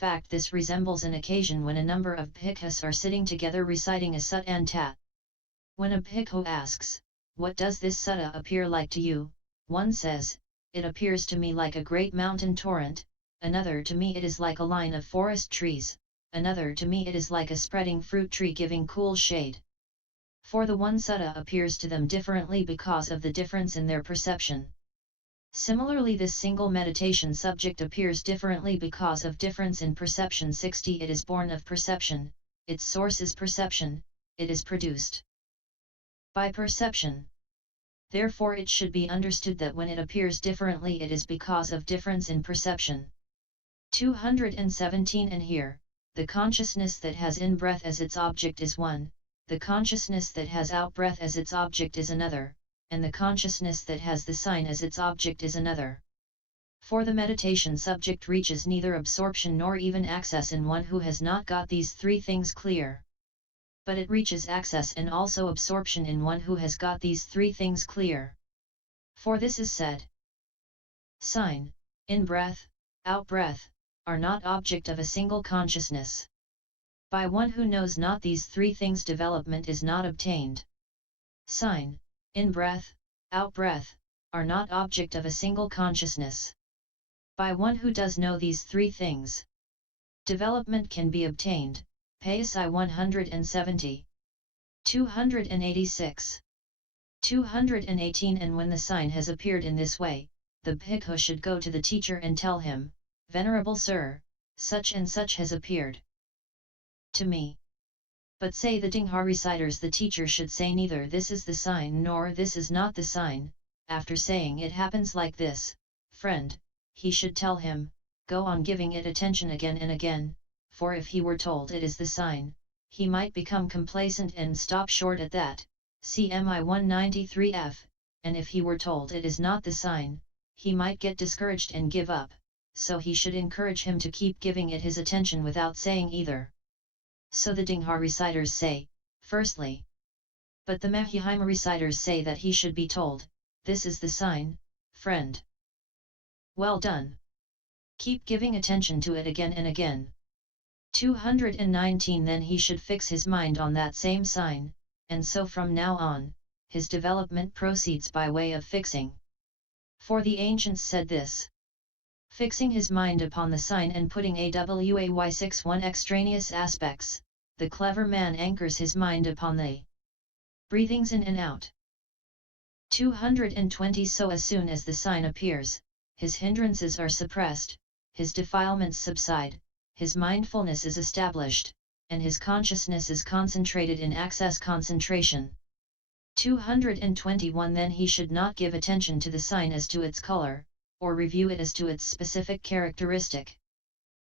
fact, this resembles an occasion when a number of bhikkhus are sitting together reciting a suttanta. When a bhikkhu asks, "What does this sutta appear like to you?" one says, "It appears to me like a great mountain torrent," another, "To me it is like a line of forest trees," another, "To me it is like a spreading fruit tree giving cool shade." For the one sutta appears to them differently because of the difference in their perception. Similarly, this single meditation subject appears differently because of difference in perception. 60. It is born of perception, its source is perception, it is produced by perception. Therefore it should be understood that when it appears differently it is because of difference in perception. 217. And here, the consciousness that has in-breath as its object is one, the consciousness that has out-breath as its object is another, and the consciousness that has the sign as its object is another. For the meditation subject reaches neither absorption nor even access in one who has not got these three things clear. But it reaches access and also absorption in one who has got these three things clear. For this is said: sign, in-breath, out-breath, are not object of a single consciousness. By one who knows not these three things development is not obtained. Sign, in-breath, out-breath, are not object of a single consciousness. By one who does know these three things, development can be obtained. PSI 170. 286. 218. And when the sign has appeared in this way, the bhikkhu should go to the teacher and tell him, "Venerable sir, such and such has appeared to me." But say the Dingha reciters, the teacher should say neither "This is the sign" nor "This is not the sign." After saying "It happens like this, friend," he should tell him, "Go on giving it attention again and again," for if he were told it is the sign, he might become complacent and stop short at that. CMI 193F, and if he were told it is not the sign, he might get discouraged and give up, so he should encourage him to keep giving it his attention without saying either. So the Dingha reciters say, firstly. But the Mahihima reciters say that he should be told, "This is the sign, friend." Well done. Keep giving attention to it again and again. 219. Then he should fix his mind on that same sign, and so from now on, his development proceeds by way of fixing. For the ancients said this: fixing his mind upon the sign and putting away 61 extraneous aspects, the clever man anchors his mind upon the breathings in and out. 220. So as soon as the sign appears, his hindrances are suppressed, his defilements subside, his mindfulness is established, and his consciousness is concentrated in access concentration. 221. Then he should not give attention to the sign as to its color, or review it as to its specific characteristic.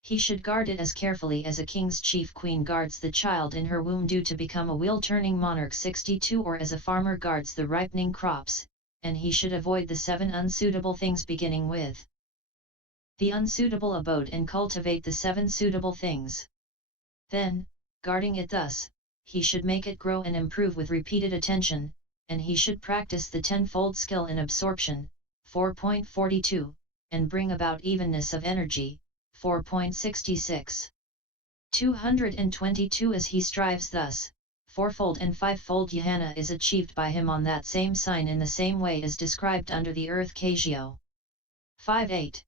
He should guard it as carefully as a king's chief queen guards the child in her womb due to become a wheel-turning monarch. 62. Or as a farmer guards the ripening crops, and he should avoid the 7 unsuitable things, beginning with the unsuitable abode and cultivate the 7 suitable things. Then, guarding it thus, he should make it grow and improve with repeated attention, and he should practice the 10-fold skill in absorption, 4.42, and bring about evenness of energy, 4.66. 222. As he strives thus, 4-fold and 5-fold jhana is achieved by him on that same sign in the same way as described under the earth Kagyo. 5.8.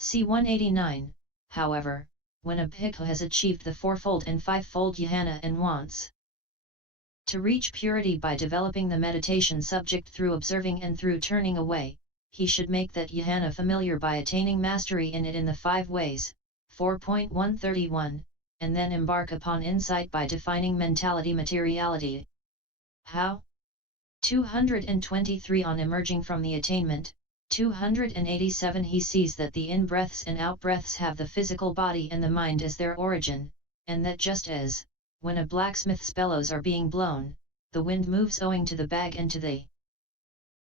C. 189. However, when a bhikkhu has achieved the 4-fold and 5-fold jhana and wants to reach purity by developing the meditation subject through observing and through turning away, he should make that jhana familiar by attaining mastery in it in the 5 ways, 4.131, and then embark upon insight by defining mentality materiality. How? 223. On emerging from the attainment, 287. He sees that the in-breaths and out-breaths have the physical body and the mind as their origin, and that just as, when a blacksmith's bellows are being blown, the wind moves owing to the bag and to the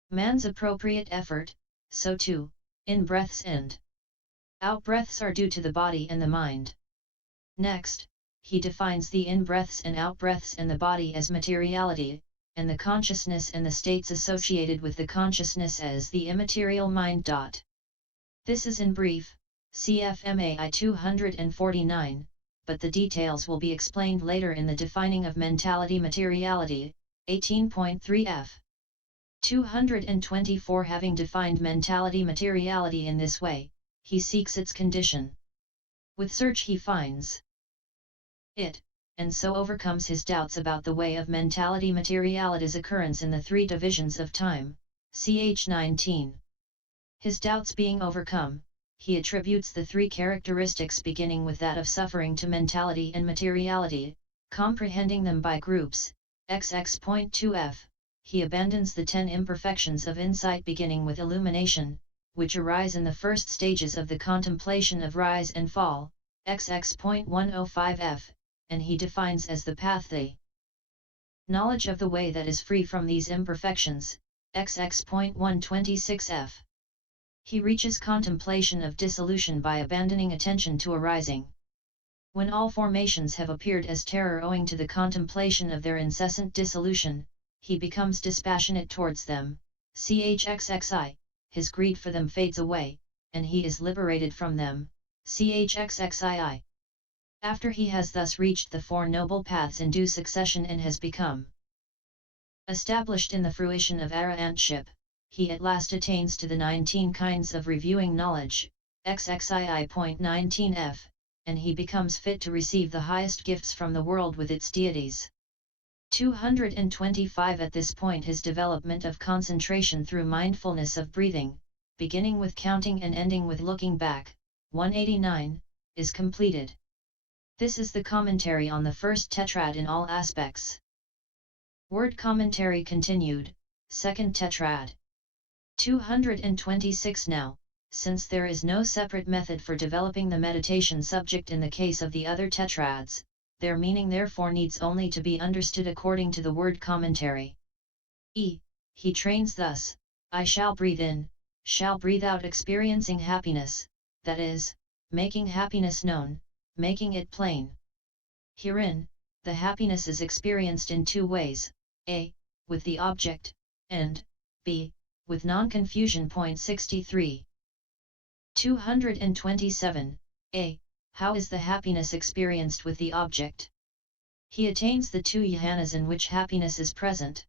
man's appropriate effort, so too, in-breaths and out-breaths are due to the body and the mind. Next, he defines the in-breaths and out-breaths and the body as materiality, and the consciousness and the states associated with the consciousness as the immaterial mind. This is in brief, CFMAI 249, but the details will be explained later in the defining of mentality materiality, 18.3 f. 224. Having defined mentality materiality in this way, he seeks its condition. With search he finds it, and so overcomes his doubts about the way of mentality materiality's occurrence in the three divisions of time, ch. 19. His doubts being overcome, he attributes the three characteristics beginning with that of suffering to mentality and materiality, comprehending them by groups, xx.2f. He abandons the 10 imperfections of insight beginning with illumination, which arise in the first stages of the contemplation of rise and fall, xx.105f, and he defines as the path the knowledge of the way that is free from these imperfections, xx.126f. He reaches contemplation of dissolution by abandoning attention to arising. When all formations have appeared as terror owing to the contemplation of their incessant dissolution, he becomes dispassionate towards them, chxxi, his greed for them fades away, and he is liberated from them, chxxii. After he has thus reached the Four Noble Paths in due succession and has become established in the fruition of arahantship, he at last attains to the 19 kinds of reviewing knowledge, xxii.19f, and he becomes fit to receive the highest gifts from the world with its deities. 225. At this point his development of concentration through mindfulness of breathing, beginning with counting and ending with looking back, 189, is completed. This is the commentary on the first tetrad in all aspects. Word commentary continued, second tetrad. 226. Now, since there is no separate method for developing the meditation subject in the case of the other tetrads, their meaning therefore needs only to be understood according to the word commentary. He trains thus: I shall breathe in, shall breathe out, experiencing happiness, that is, making happiness known, making it plain. Herein, the happiness is experienced in two ways, a. with the object, and b. with non-confusion. 63. 227. A. How is the happiness experienced with the object? He attains the two jhanas in which happiness is present.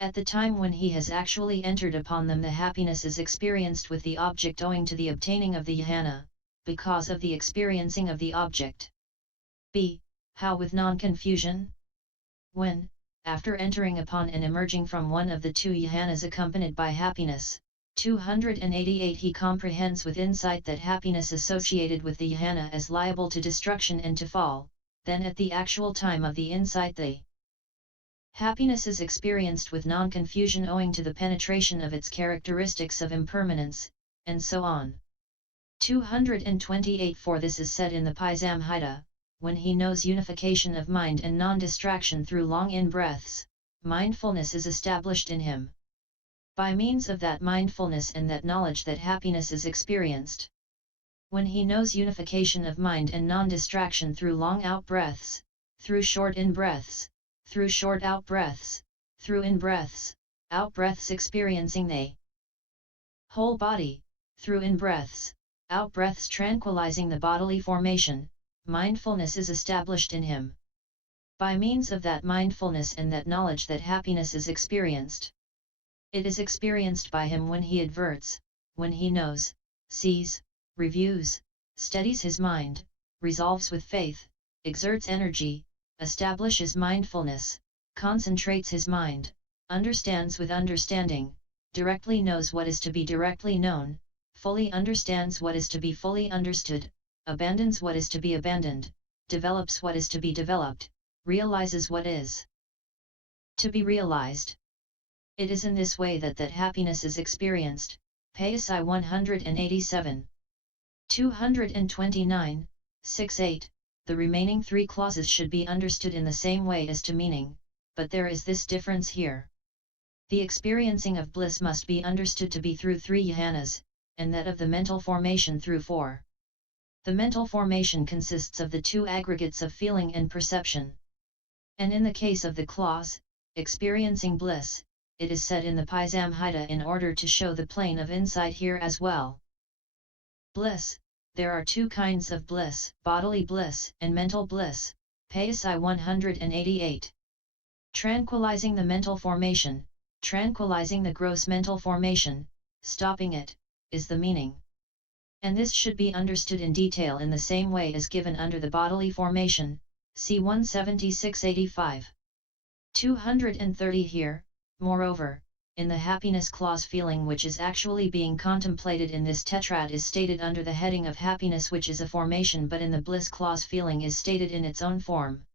At the time when he has actually entered upon them, the happiness is experienced with the object owing to the obtaining of the jhana, because of the experiencing of the object. B. How with non-confusion? When, after entering upon and emerging from one of the two jhanas accompanied by happiness, 288, he comprehends with insight that happiness associated with the jhana is liable to destruction and to fall, then at the actual time of the insight the happiness is experienced with non-confusion owing to the penetration of its characteristics of impermanence, and so on. 228. For this is said in the Paisamhita, when he knows unification of mind and non-distraction through long in-breaths, mindfulness is established in him. By means of that mindfulness and that knowledge that happiness is experienced. When he knows unification of mind and non-distraction through long out-breaths, through short in-breaths, through short out-breaths, through in-breaths, out-breaths experiencing the whole body, through in-breaths, out-breaths tranquilizing the bodily formation, mindfulness is established in him. By means of that mindfulness and that knowledge that happiness is experienced. It is experienced by him when he adverts, when he knows, sees, reviews, steadies his mind, resolves with faith, exerts energy, establishes mindfulness, concentrates his mind, understands with understanding, directly knows what is to be directly known, fully understands what is to be fully understood, abandons what is to be abandoned, develops what is to be developed, realizes what is to be realized. It is in this way that happiness is experienced. Payasai 187. 229, 6-8. The remaining three clauses should be understood in the same way as to meaning, but there is this difference here. The experiencing of bliss must be understood to be through three jhanas, and that of the mental formation through four. The mental formation consists of the two aggregates of feeling and perception. And in the case of the clause, experiencing bliss, it is said in the Paisamhita in order to show the plane of insight here as well. Bliss, there are two kinds of bliss, bodily bliss and mental bliss, PSI 188. Tranquilizing the mental formation, tranquilizing the gross mental formation, stopping it, is the meaning. And this should be understood in detail in the same way as given under the bodily formation, c. 176-85. 230 here, moreover, in the happiness clause feeling which is actually being contemplated in this tetrad is stated under the heading of happiness which is a formation, but in the bliss clause feeling is stated in its own form.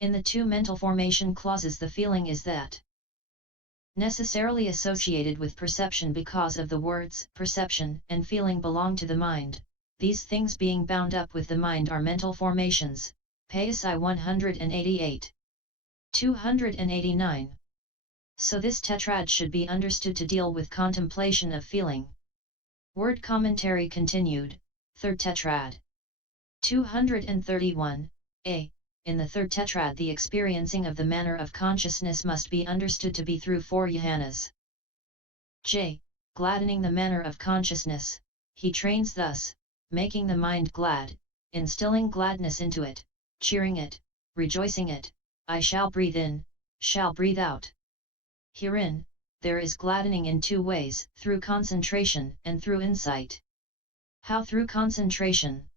In the two mental formation clauses the feeling is that necessarily associated with perception because of the words perception and feeling belong to the mind, these things being bound up with the mind are mental formations, PSI 188. 289. So this tetrad should be understood to deal with contemplation of feeling. Word commentary continued, third tetrad. 231, a. In the third tetrad the experiencing of the manner of consciousness must be understood to be through four jhanas. J. Gladdening the manner of consciousness, he trains thus, making the mind glad, instilling gladness into it, cheering it, rejoicing it, I shall breathe in, shall breathe out. Herein, there is gladdening in two ways, through concentration and through insight. How through concentration?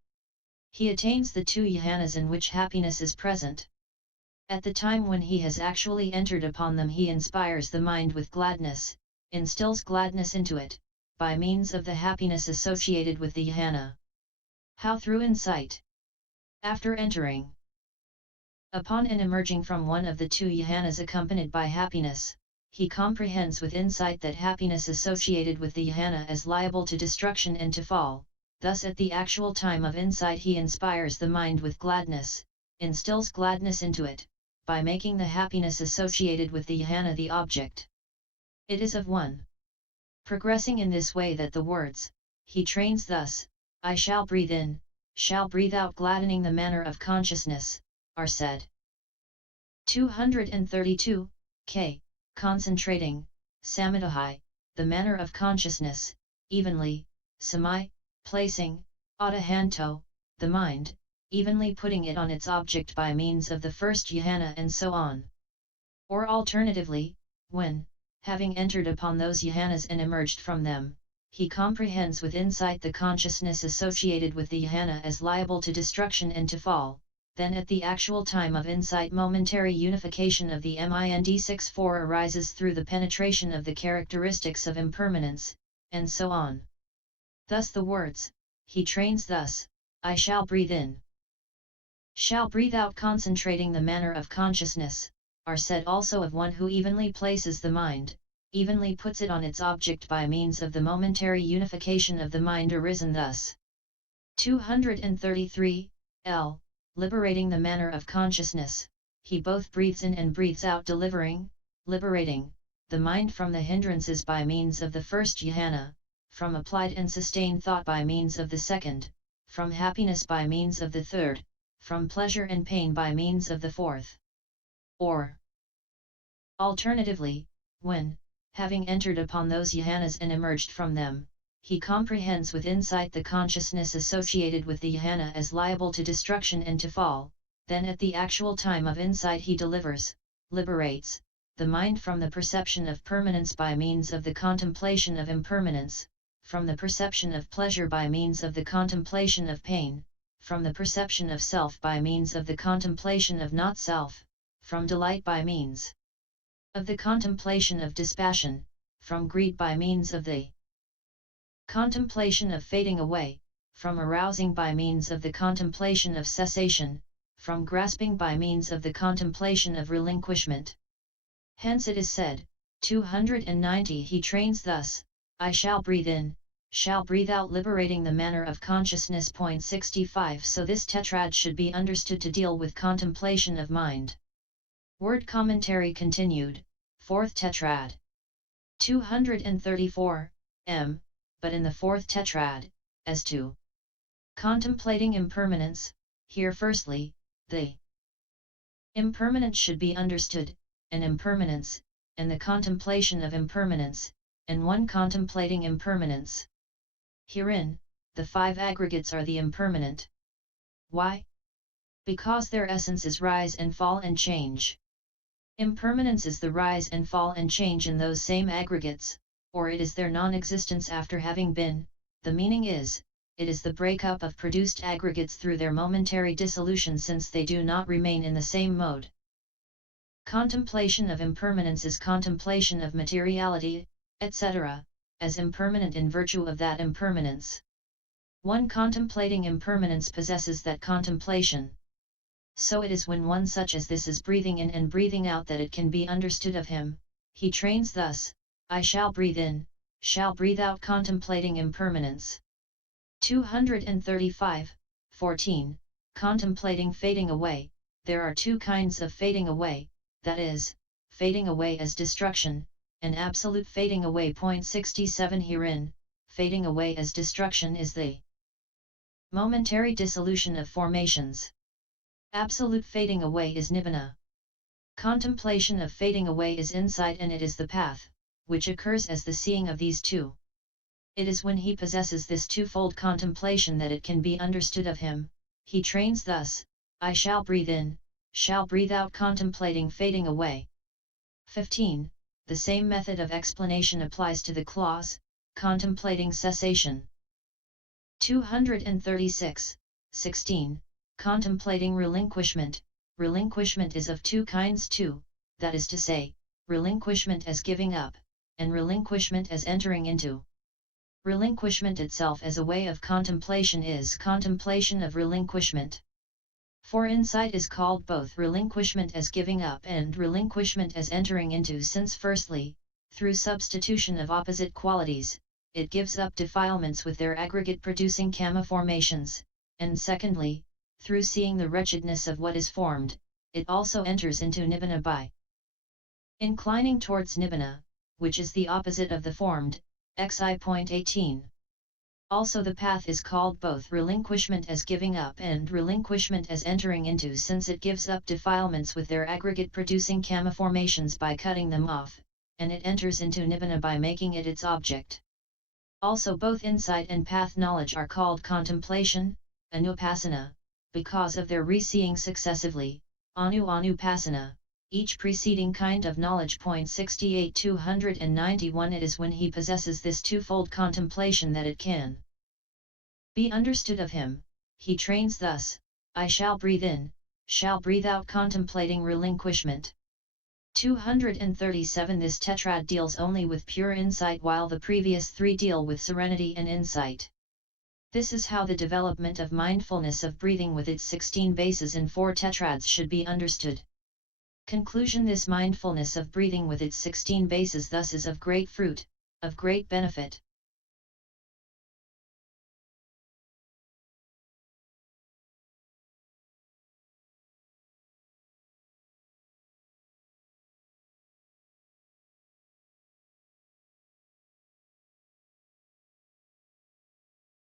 He attains the two jhanas in which happiness is present. At the time when he has actually entered upon them he inspires the mind with gladness, instills gladness into it, by means of the happiness associated with the jhana. How through insight? After entering upon and emerging from one of the two jhanas accompanied by happiness, he comprehends with insight that happiness associated with the jhana is liable to destruction and to fall. Thus at the actual time of insight he inspires the mind with gladness, instills gladness into it, by making the happiness associated with the jhana the object. It is of one progressing in this way that the words, he trains thus, I shall breathe in, shall breathe out gladdening the manner of consciousness, are said. 232, k. Concentrating, samadhi, the manner of consciousness, evenly, samai, placing, adahanto, the mind, evenly putting it on its object by means of the first jhana and so on. Or alternatively, when, having entered upon those jhanas and emerged from them, he comprehends with insight the consciousness associated with the jhana as liable to destruction and to fall, then at the actual time of insight momentary unification of the mind 6-4 arises through the penetration of the characteristics of impermanence, and so on. Thus the words, he trains thus, I shall breathe in, shall breathe out concentrating the manner of consciousness, are said also of one who evenly places the mind, evenly puts it on its object by means of the momentary unification of the mind arisen thus. 233, l. Liberating the manner of consciousness, he both breathes in and breathes out liberating, the mind from the hindrances by means of the first jhana, from applied and sustained thought by means of the second, from happiness by means of the third, from pleasure and pain by means of the fourth. Or, alternatively, when, having entered upon those jhanas and emerged from them, he comprehends with insight the consciousness associated with the jhana as liable to destruction and to fall, then at the actual time of insight he liberates, the mind from the perception of permanence by means of the contemplation of impermanence, from the perception of pleasure by means of the contemplation of pain, from the perception of self by means of the contemplation of not self, from delight by means of the contemplation of dispassion, from greed by means of the contemplation of fading away, from arousing by means of the contemplation of cessation, from grasping by means of the contemplation of relinquishment. Hence it is said, 290 he trains thus, I shall breathe in, shall breathe out liberating the manner of consciousness. 65 So this tetrad should be understood to deal with contemplation of mind. Word commentary continued, fourth tetrad. 234, m. But in the fourth tetrad, as to contemplating impermanence, here firstly, the impermanence should be understood, and impermanence, and the contemplation of impermanence, and one contemplating impermanence. Herein, the 5 aggregates are the impermanent. Why? Because their essence is rise and fall and change. Impermanence is the rise and fall and change in those same aggregates, or it is their non-existence after having been. The meaning is, it is the breakup of produced aggregates through their momentary dissolution, since they do not remain in the same mode. Contemplation of impermanence is contemplation of materiality, etc., as impermanent in virtue of that impermanence. One contemplating impermanence possesses that contemplation. So it is when one such as this is breathing in and breathing out that it can be understood of him. He trains thus: I shall breathe in, shall breathe out, contemplating impermanence. 235, 14. Contemplating fading away. There are 2 kinds of fading away, that is, fading away as destruction, and absolute fading away. 67 Herein, fading away as destruction is the momentary dissolution of formations. Absolute fading away is nibbana. Contemplation of fading away is insight, and it is the path, which occurs as the seeing of these 2. It is when he possesses this twofold contemplation that it can be understood of him. He trains thus: I shall breathe in, shall breathe out, contemplating fading away. 15. The same method of explanation applies to the clause, contemplating cessation. 236, 16. Contemplating relinquishment. Relinquishment is of 2 kinds too, that is to say, relinquishment as giving up, and relinquishment as entering into. Relinquishment itself as a way of contemplation is contemplation of relinquishment. For insight is called both relinquishment as giving up and relinquishment as entering into, since firstly, through substitution of opposite qualities, it gives up defilements with their aggregate producing kama formations, and secondly, through seeing the wretchedness of what is formed, it also enters into nibbana by inclining towards nibbana, which is the opposite of the formed, xi.18. Also the path is called both relinquishment as giving up and relinquishment as entering into, since it gives up defilements with their aggregate producing kama formations by cutting them off, and it enters into nibbana by making it its object. Also both insight and path knowledge are called contemplation, anupassana, because of their re-seeing successively, anupassana, each preceding kind of knowledge. 68 291 It is when he possesses this twofold contemplation that it can be understood of him. He trains thus: I shall breathe in, shall breathe out, contemplating relinquishment. 237 This tetrad deals only with pure insight, while the previous 3 deal with serenity and insight. This is how the development of mindfulness of breathing with its 16 bases in 4 tetrads should be understood. Conclusion: This mindfulness of breathing with its 16 bases thus is of great fruit, of great benefit.